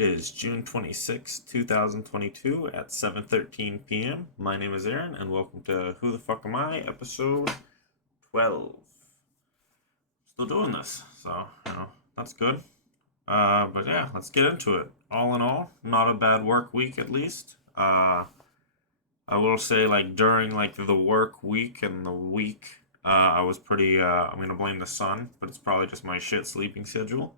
It is June 26, 2022 at 7:13 p.m. My name is Aaron and welcome to Who the Fuck Am I, episode 12. Still doing this, so, that's good. But yeah, let's get into it. All in all, not a bad work week at least. I will say, like, during, like, the work week and the week, I was pretty, I'm gonna blame the sun, but it's probably just my shit sleeping schedule.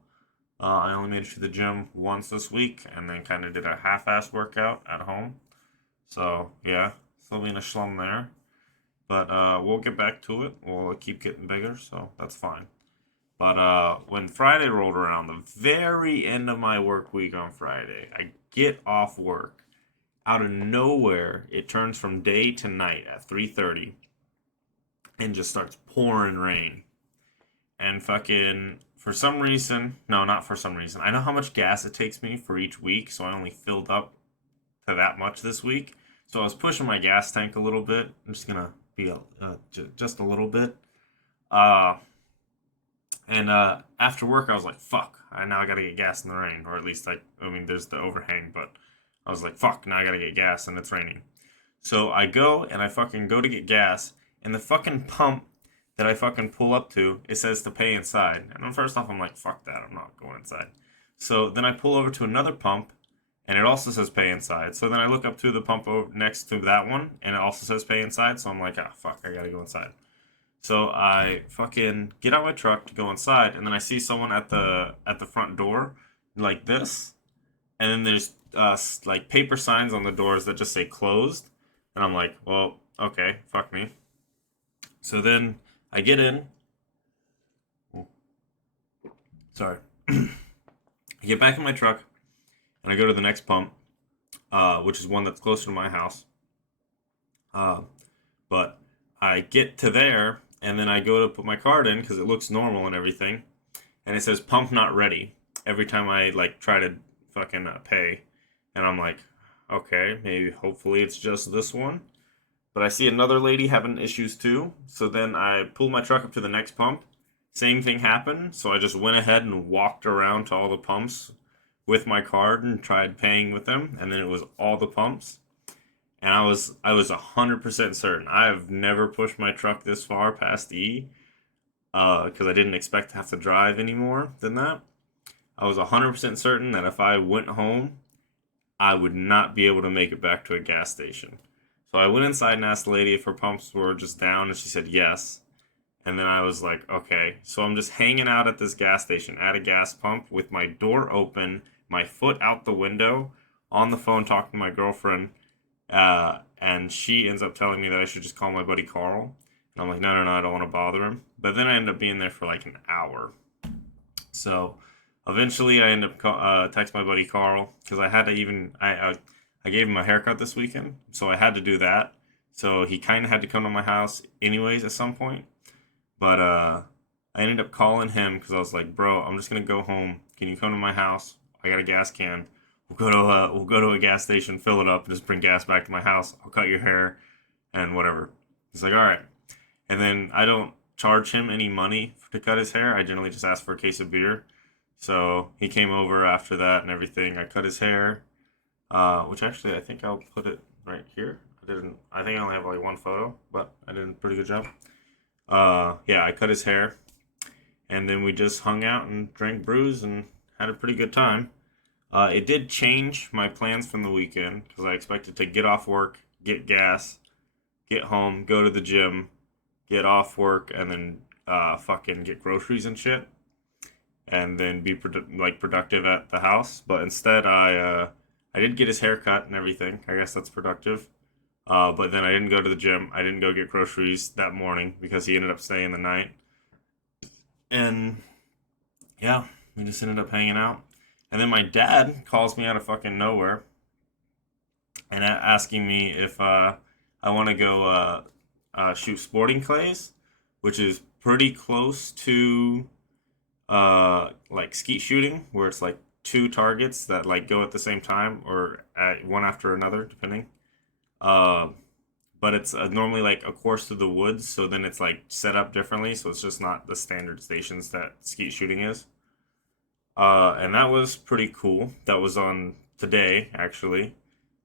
I only made it to the gym once this week and then kind of did a half-ass workout at home. So, yeah, still being a schlum there. But we'll get back to it. We'll keep getting bigger, so that's fine. But when Friday rolled around, the very end of my work week on Friday, I get off work. Out of nowhere, it turns from day to night at 3:30 and just starts pouring rain. And fucking for some reason, no, not for some reason. I know how much gas it takes me for each week, so I only filled up to that much this week. So I was pushing my gas tank a little bit. I'm just gonna be just a little bit. Uh, and after work, I was like, "Fuck! I now I gotta get gas in the rain, or at least like, I mean, there's the overhang, but I was like, "Fuck! Now I gotta get gas, and it's raining." So I go and I fucking go to get gas, and the fucking pump that I fucking pull up to, it says to pay inside. And first off, I'm like, fuck that, I'm not going inside. So then I pull over to another pump, and it also says pay inside. So then I look up to the pump next to that one, and it also says pay inside. So I'm like, ah, fuck, I gotta go inside. So I fucking get out my truck to go inside, and then I see someone at the front door, like this, and then there's like paper signs on the doors that just say closed, and I'm like, well, okay, fuck me. So then I get in. Sorry. I get back in my truck and I go to the next pump, which is one that's closer to my house. Uh, but I get to there and then I go to put my card in because it looks normal and everything, and it says pump not ready every time I like try to fucking pay, and I'm like, okay, maybe hopefully it's just this one. But I see another lady having issues too. So then I pulled my truck up to the next pump. Same thing happened. So I just went ahead and walked around to all the pumps with my card and tried paying with them. And then it was all the pumps. And I was 100% certain. I have never pushed my truck this far past E, because I didn't expect to have to drive any more than that. I was 100% certain that if I went home, I would not be able to make it back to a gas station. So I went inside and asked the lady if her pumps were just down, and she said yes. And then I was like, okay. So I'm just hanging out at this gas station at a gas pump with my door open, my foot out the window, on the phone talking to my girlfriend. And she ends up telling me that I should just call my buddy Carl. And I'm like, no, no, no, I don't want to bother him. But then I end up being there for like an hour. So eventually I end up text my buddy Carl because I had to even I gave him a haircut this weekend, so I had to do that. So he kind of had to come to my house anyways at some point. But I ended up calling him because I was like, bro, I'm just gonna go home. Can you come to my house? I got a gas can. We'll go to a gas station, fill it up, and just bring gas back to my house. I'll cut your hair and whatever. He's like, all right. And then I don't charge him any money to cut his hair. I generally just ask for a case of beer. So he came over after that and everything. I cut his hair, which actually I think I'll put it right here. I didn't. I think I only have like one photo, but I did a pretty good job. Yeah, I cut his hair, and then we just hung out and drank brews and had a pretty good time. It did change my plans from the weekend because I expected to get off work, get gas, get home, go to the gym, get off work, and then fucking get groceries and shit, and then be productive at the house. But instead, I did get his hair cut and everything. I guess that's productive. But then I didn't go to the gym. I didn't go get groceries that morning because he ended up staying the night. And yeah, we just ended up hanging out. And then my dad calls me out of fucking nowhere and asking me if I want to go shoot sporting clays, which is pretty close to like skeet shooting, where it's like two targets that like go at the same time or at one after another, depending. Uh, but it's normally like a course through the woods, so then it's like set up differently, so it's just not the standard stations that skeet shooting is. And that was pretty cool. That was on today, actually.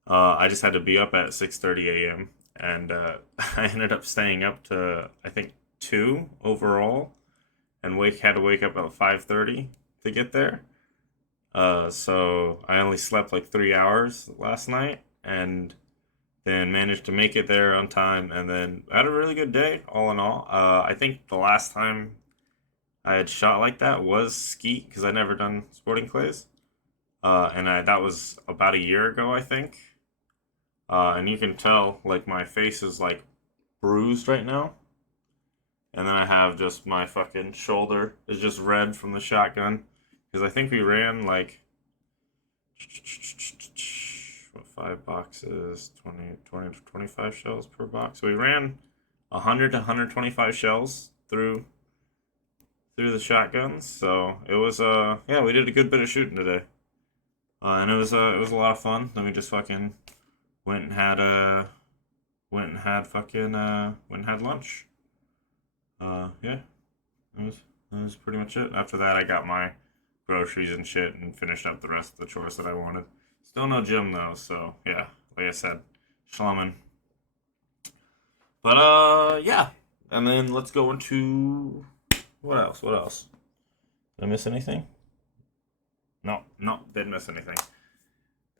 I just had to be up at 6:30 a.m. and I ended up staying up to I think 2 overall, and wake had to wake up at 5:30 to get there. So I only slept like 3 hours last night, and then managed to make it there on time, and then I had a really good day all in all. I think the last time I had shot like that was skeet because I never done sporting clays, and that was about a year ago, I think. And you can tell like my face is like bruised right now, and then I have just my fucking shoulder is just red from the shotgun because I think we ran like what, 5 boxes, 20 to 25 shells per box. So we ran 100 to 125 shells through the shotguns. So it was yeah, we did a good bit of shooting today. And it was a lot of fun. Then we just fucking went and had went and had lunch. Yeah, that was pretty much it. After that, I got my groceries and shit and finished up the rest of the chores that I wanted. Still no gym though, so yeah, like I said, slumming. But yeah. And then let's go into what else? What else? Did I miss anything? No, no, didn't miss anything.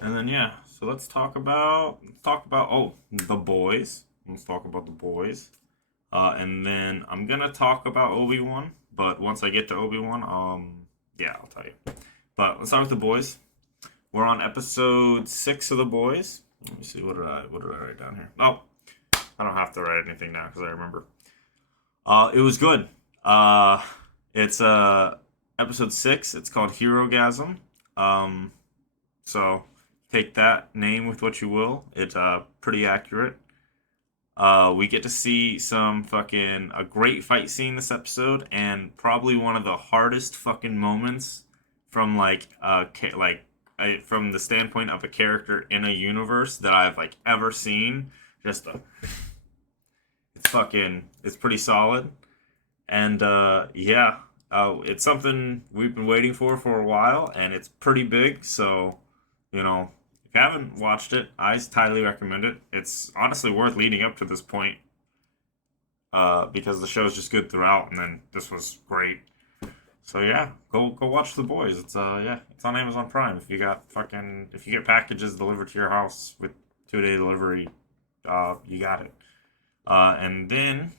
And then yeah, so let's talk about the boys. Let's talk about the boys. And then I'm gonna talk about Obi-Wan, but once I get to Obi-Wan, yeah, I'll tell you. But let's start with the boys. We're on episode 6 of the boys. Let me see, what did I write down here? Oh, I don't have to write anything down because I remember. It was good. It's episode 6. It's called Hero Gasm. So take that name with what you will. It's pretty accurate. We get to see some fucking a great fight scene this episode, and probably one of the hardest fucking moments from from the standpoint of a character in a universe that I've like ever seen. Just it's pretty solid, and yeah, it's something we've been waiting for a while, and it's pretty big. So, you know, if you haven't watched it, I highly recommend it. It's honestly worth leading up to this point, because the show's just good throughout, and then this was great. So yeah, go watch The Boys. It's yeah, it's on Amazon Prime. If you get packages delivered to your house with 2-day delivery, you got it. And then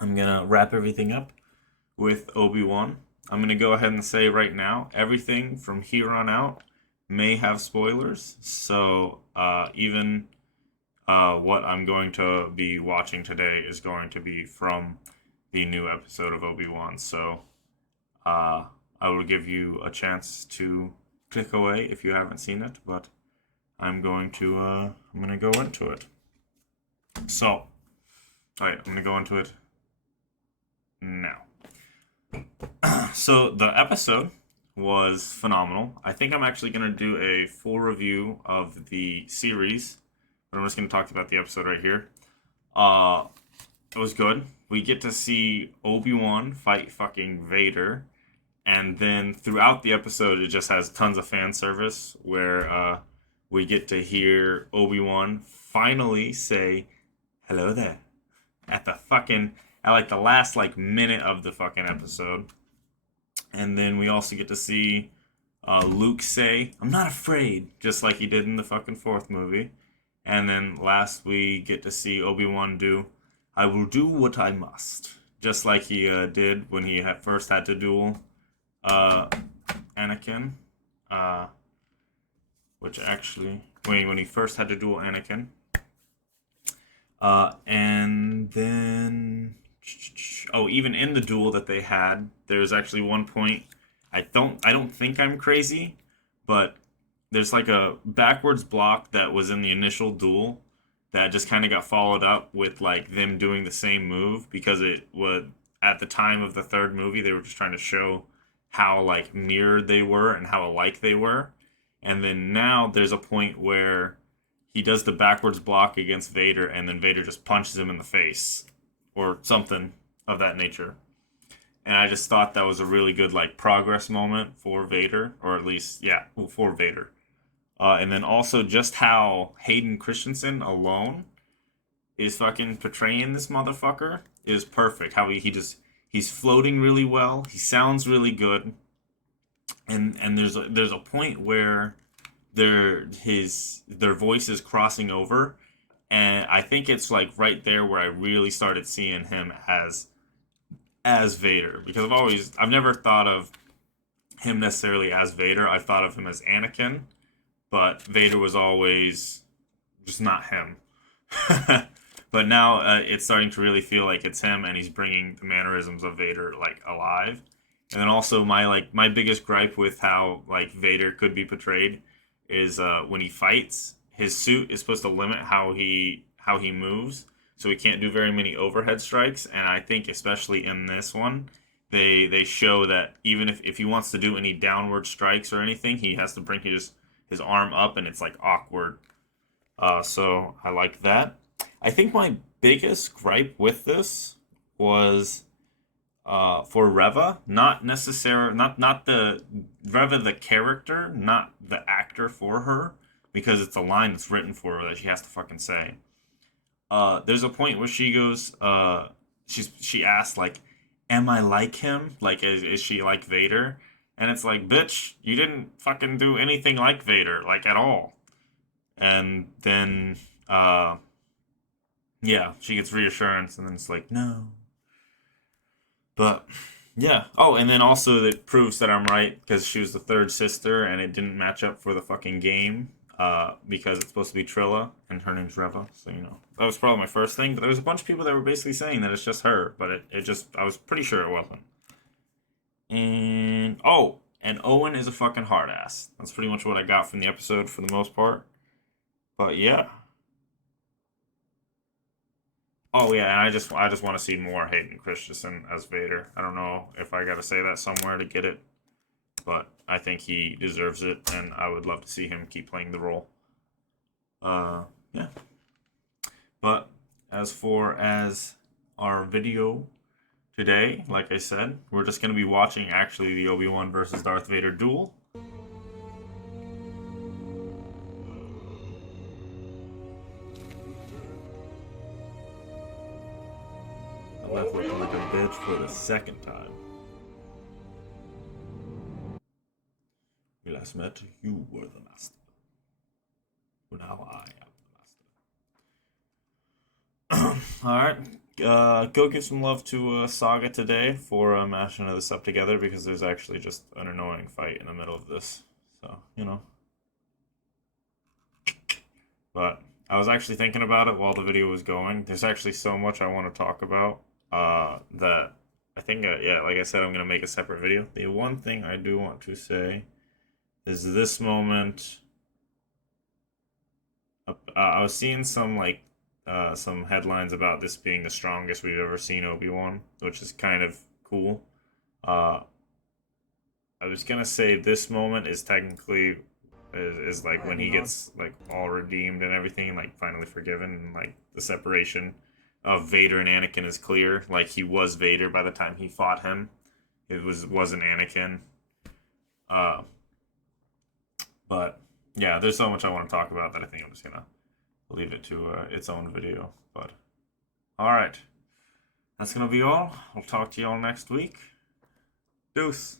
I'm gonna wrap everything up with Obi-Wan. I'm gonna go ahead and say right now, everything from here on out may have spoilers. So even what I'm going to be watching today is going to be from the new episode of Obi-Wan. So I will give you a chance to click away if you haven't seen it, but I'm gonna go into it. So, all right, I'm gonna go into it now. So the episode was phenomenal. I think I'm actually gonna do a full review of the series, but I'm just gonna talk about the episode right here. Uh, it was good. We get to see Obi-Wan fight fucking Vader, and then throughout the episode, it just has tons of fan service where we get to hear Obi-Wan finally say hello there at like the last like minute of the fucking episode. And then we also get to see Luke say, "I'm not afraid," just like he did in the fucking fourth movie. And then last we get to see Obi-Wan do, "I will do what I must," just like he did when he first had to duel uh, Anakin. Uh, which actually, when he first had to duel Anakin. And then, oh, even in the duel that they had, there's actually one point. I don't think I'm crazy, but there's like a backwards block that was in the initial duel that just kind of got followed up with like them doing the same move because it would at the time of the third movie they were just trying to show how like mirrored they were and how alike they were. And then now there's a point where he does the backwards block against Vader, and then Vader just punches him in the face, or something of that nature. and I just thought that was a really good like progress moment for Vader, or at least yeah, well, for Vader. And then also just how Hayden Christensen alone is fucking portraying this motherfucker is perfect. How he's floating really well. He sounds really good, and there's a point where their voices crossing over, and I think it's like right there where I really started seeing him as Vader, because I've never thought of him necessarily as Vader. I thought of him as Anakin, but Vader was always just not him. But now it's starting to really feel like it's him, and he's bringing the mannerisms of Vader like alive. And then also my biggest gripe with how like Vader could be portrayed is when he fights, his suit is supposed to limit how he moves, so he can't do very many overhead strikes. And I think especially in this one, they show that even if he wants to do any downward strikes or anything, he has to bring his arm up, and it's like awkward. So I like that. I think my biggest gripe with this was for Reva, not the Reva the character, not the actor for her, because it's a line that's written for her that she has to fucking say. There's a point where she goes, she asks like, "Am I like him? Like, is she like Vader?" And it's like, bitch, you didn't fucking do anything like Vader, like at all. And then, yeah, she gets reassurance, and then it's like, no. But yeah. Oh, and then also it proves that I'm right because she was the third sister, and it didn't match up for the fucking game. Because it's supposed to be Trilla, and her name's Reva. So that was probably my first thing. But there was a bunch of people that were basically saying that it's just her, but it just I was pretty sure it wasn't. And oh, and Owen is a fucking hard ass. That's pretty much what I got from the episode for the most part. But yeah. Oh yeah, and I just want to see more Hayden Christensen as Vader. I don't know if I got to say that somewhere to get it, but I think he deserves it, and I would love to see him keep playing the role. Yeah. But as for as our video today, like I said, we're just gonna be watching actually the Obi-Wan versus Darth Vader duel. I left looking like a bitch for the second time. We last met, you were the master. Now I am the master. Alright. Go give some love to Saga today for mashing this up together, because there's actually just an annoying fight in the middle of this. So. But I was actually thinking about it while the video was going. There's actually so much I want to talk about that I think, yeah, like I said, I'm going to make a separate video. The one thing I do want to say is this moment. I was seeing some headlines about this being the strongest we've ever seen Obi-Wan, which is kind of cool. Uh, I was gonna say this moment is technically is like when he gets like all redeemed and everything, like finally forgiven, and like the separation of Vader and Anakin is clear. Like he was Vader by the time he fought him. It wasn't Anakin. Uh, but yeah, there's so much I want to talk about that I think I'm just gonna leave it to its own video. But all right, that's gonna be all. I'll talk to y'all next week. Deuce.